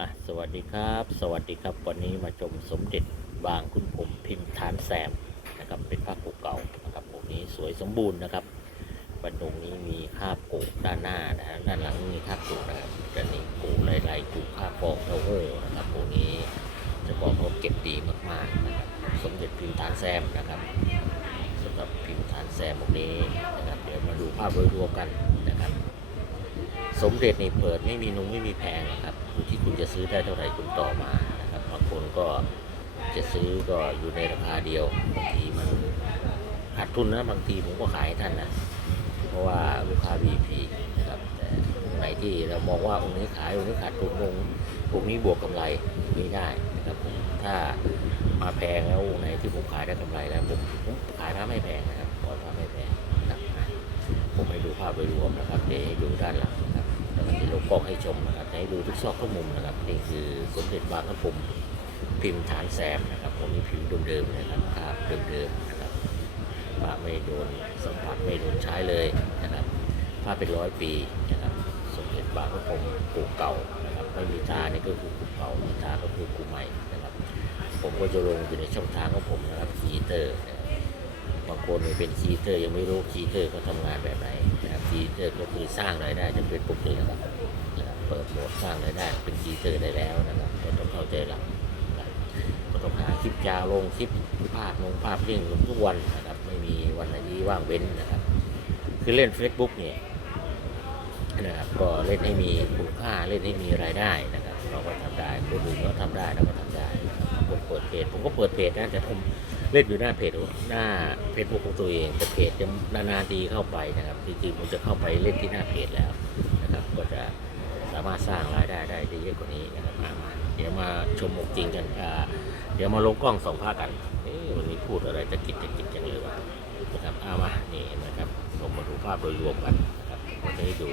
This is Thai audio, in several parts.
อะสวัสดีครับ สวัสดีครับ วันนี้มาชมสมเด็จบางคุณผมพิมพ์ฐานแซมนะครับ เป็นภาพเก่าๆนะครับองค์นี้สวยสมบูรณ์นะครับบรรดงนี้มีคาบกูด้านหน้านะฮะด้านหลังมีคาบกูนะครับด้านนี้กูลายๆกูคาบฟองเต้าหู้นะครับองค์นี้จะบอกเขาเก็บดีมากๆนะครับสมเด็จพิมพ์ฐานแซมนะครับสำหรับพิมพ์ฐานแซมองค์นี้นะครับเดี๋ยวมาดูภาพโดยรวมกันนะครับ สมเด็จนี่เปิดไม่มีนุงไม่มีแพงนะครับอยู่ที่คุณจะซื้อได้เท่าไหร่คุณต่อมานะครับบางคนก็จะซื้อก็อยู่ในราคาเดียวบางทีมันขาดทุนนะบางทีผมก็ขายให้ท่านนะเพราะว่าลูกค้า VIP นะครับแต่ไหนที่เรามองว่าองค์นี้ขายองค์นี้ขาดทุนองค์องค์นี้บวกกำไรไม่ได้นะครับผมถ้ามาแพงแล้วองค์ไหนที่ผมขายได้กำไรแล้วผมผมขายพระไม่แพงนะครับปล่อยพระไม่แพงนะครับผมให้ดูภาพโดยรวมนะครับเดี๋ยวให้ดูด้านหลัง นะครับแล้วก็จะลงกล้องให้ชมนะครับให้ดูทุกซอกทุกมุมนะครับนี่คือสมเด็จบางกระผมพิมพ์ฐานแซมนะครับผมมีผิวเดิมๆนะครับภาพเดิมๆนะครับภาพไม่โดนสัมผัสไม่โดนใช้เลยนะครับภาพเป็นร้อยปีนะครับสมเด็จบางกระผมปูเก่านะครับไม่มีตานี่ก็คือปูเก่ามีตาก็คือปูใหม่นะครับ ผมก็จะลงอยู่ในช่องทางของผมนะครับคีเตอร์บางคนเนี่ยเป็นคีเตอร์ยังไม่รู้คีเตอร์เขาทำงานแบบไหน ดีเตอร์ก็คือสร้างรายได้จะเป็นปุ๊บนี่นะครับเปิดโหมดสร้างรายได้เป็นคีเตอร์ได้แล้วนะครับก็ต้องเข้าใจหลักนะก็ต้องหาคลิปยาวลงคลิปภาพลงภาพเรื่องลงทุกวันนะครับไม่มีวันไหนที่ว่างเว้นนะครับ คือเล่น Facebook เนี่ยนะครับก็เล่นให้มีคุณค่าเล่นให้มีรายได้นะครับ เราก็ทำได้คนอื่นก็ทำได้เราก็ทำได้นะครับคนเปิดเพจผมก็เปิดเพจนะแต่ผมเล่นอยู่หน้าเพจหน้าเฟซบุ๊กของตัวเอง แต่เพจจะนานๆทีเข้าไปนะครับจริงๆผมจะเข้าไปเล่นที่หน้าเพจแล้วนะครับ ก็จะสามารถสร้างรายได้ได้เยอะกว่านี้นะครับมามาเดี๋ยวมาชมองค์จริงกันอ่าเดี๋ยวมาลงกล้องสองภาคกันเอ๊ะวันนี้พูดอะไรตะกิดตะกิดจังเลยวะนะครับเอามานี่นะครับผมมาดูภาพโดยรวมกันนะครับมก็จะให้ดู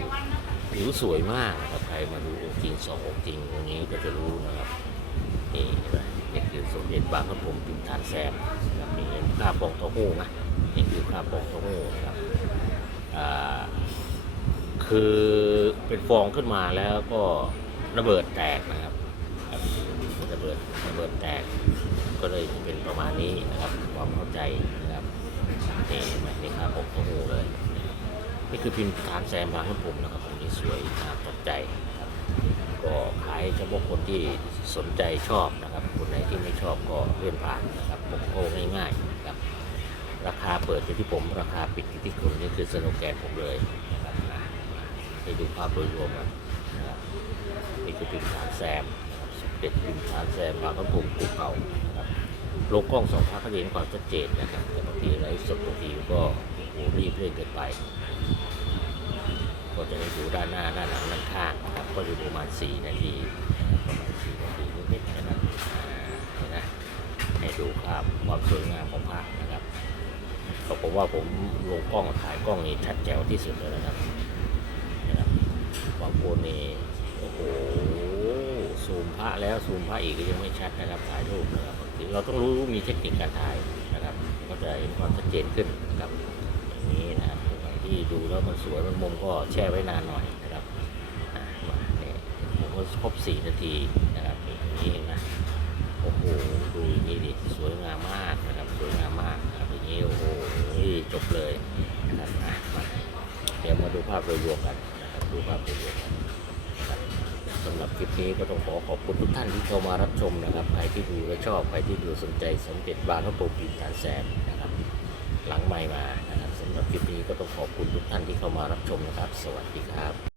ผิวสวยมากนะครับใครมาดูองค์จริงสององค์จริงองค์นี้ก็จะรู้นะครับนี่เห็นไหม สมเด็จบางพระพรหมปิ่นฐานแซมนะครับมีภาพปองเต้าหู้นะนี่คือภาพปองเต้าหู้นะครับคือเป็นฟองขึ้นมาแล้วก็ระเบิดแตกนะครับระเบิดระเบิดแตก ก็เลยเป็นประมาณนี้นะครับความเข้าใจนะครับนี่เห็นไหมนี่ครับปองเต้าหู้เลย นี่คือพิมพ์ฐานแซมบางพระพรหมนะครับตรงนี้สวยน่าตกใจ ก็ขายเฉพาะคนที่สนใจชอบนะครับคนไหนที่ไม่ชอบก็เลื่อนผ่านนะครับผมโอ้ง่ายๆนะครับราคาเปิดอยู่ที่ผมราคาปิดอยู่ที่คุณนี่คือสโลแกนผมเลยนะครับอะให้ดูภาพโดยรวมกันนะครับนี่คือพิมพ์ฐานแซมสมเด็จพิมพ์ฐานแซมบางกระพุงปูเก่าครับโลกกล้องสองภาคก็จะเห็นความชัดเจนนะครับแต่บางทีไลฟ์สดบางทีก็โอ้รีบเร่งเกินไป ก็จะได้ดูด้านหน้าด้านหลังด้านข้างนะครับก็อยู่ประมาณ 4 นาทีประมาณ4นาทีนิดๆนะครับอ่นะให้ดูภาพความสวยงามของภาพนะครับก็ผมว่าผมลงกล้องถ่ายกล้องนี่ชัดแจ๋วที่สุดเลยนะครับนะครับบางคนนี่โอ้โหซูมพระแล้วซูมพระอีกก็ยังไม่ชัดนะครับถ่ายรูปนะครับเราต้องรู้มีเทคนิคการถ่ายนะครับ ก็จะเห็นความชัดเจนขึ้นนะครับอย่างนี้นะครับ ที่ดูแล้วมันสวยมันมุมก็แช่ไว้นานหน่อยนะครับมาเนี่ยผมก็ครบสี่นาทีนะครับอย่างนี้นะโอ้โหดูอย่างนี้ดิสวยงามมากนะครับสวยงามมากนะครับอย่างนี้โอ้โหจบเลยนะครับมาเดี๋ยวมาดูภาพโดยรวมกันนะครับดูภาพโดยรวมกันสำหรับคลิปนี้ก็ต้องขอขอบคุณทุกท่านที่เข้ามารับชมนะครับใครที่ดูและชอบใครที่ดูสนใจสมเด็จบางพระโปรปินฐาแซมนะ หลังใหม่มานะครับสำหรับคลิปนี้ก็ต้องขอบคุณทุกท่านที่เข้ามารับชมนะครับ สวัสดีครับ